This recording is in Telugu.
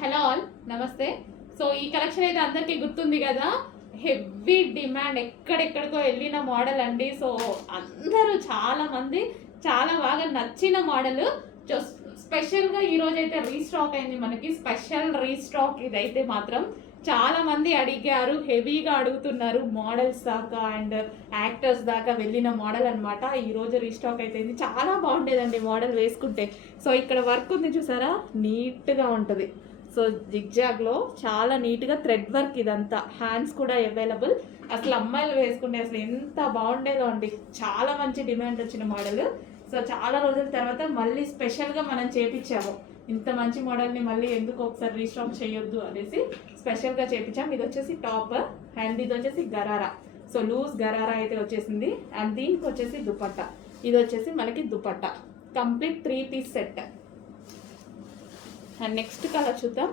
హలో ఆల్ నమస్తే. సో ఈ కలెక్షన్ అయితే అందరికీ గుర్తుంది కదా? Heavy demand. ఎక్కడెక్కడికో వెళ్ళిన మోడల్ అండి. సో అందరూ చాలామంది చాలా బాగా నచ్చిన మోడల్. స్పెషల్గా ఈరోజు అయితే రీస్టాక్ అయింది మనకి. స్పెషల్ రీస్టాక్ ఇదైతే మాత్రం చాలా మంది అడిగారు. హెవీగా అడుగుతున్నారు మోడల్స్ దాకా అండ్ యాక్టర్స్ దాకా వెళ్ళిన మోడల్ అనమాట ఈ రోజు రీస్టాక్ అయితే చాలా బాగుండేదండి మోడల్ వేసుకుంటే. సో ఇక్కడ వర్క్ ఉంది చూసారా? నీట్గా ఉంటుంది. సో జిగ్జాగ్లో చాలా నీట్గా థ్రెడ్ వర్క్ ఇదంతా. హ్యాండ్స్ కూడా అవైలబుల్. అసలు అమ్మాయిలు వేసుకుంటే అసలు ఎంత బాగుండేదో అండి. చాలా మంచి డిమాండ్ వచ్చిన మోడల్. సో చాలా రోజుల తర్వాత మళ్ళీ స్పెషల్గా మనం చేపించాము. ఇంత మంచి మోడల్ని మళ్ళీ ఎందుకు ఒకసారి రీస్టాక్ చేయొద్దు అనేసి స్పెషల్గా చేపించాం ఇది వచ్చేసి టాప్ అండ్ ఇది వచ్చేసి గరారా. సో లూజ్ గరారా అయితే వచ్చేసింది. అండ్ దీనికి వచ్చేసి దుపట్టా. ఇది వచ్చేసి మనకి dupatta. Complete three piece set. And next colour చూద్దాం.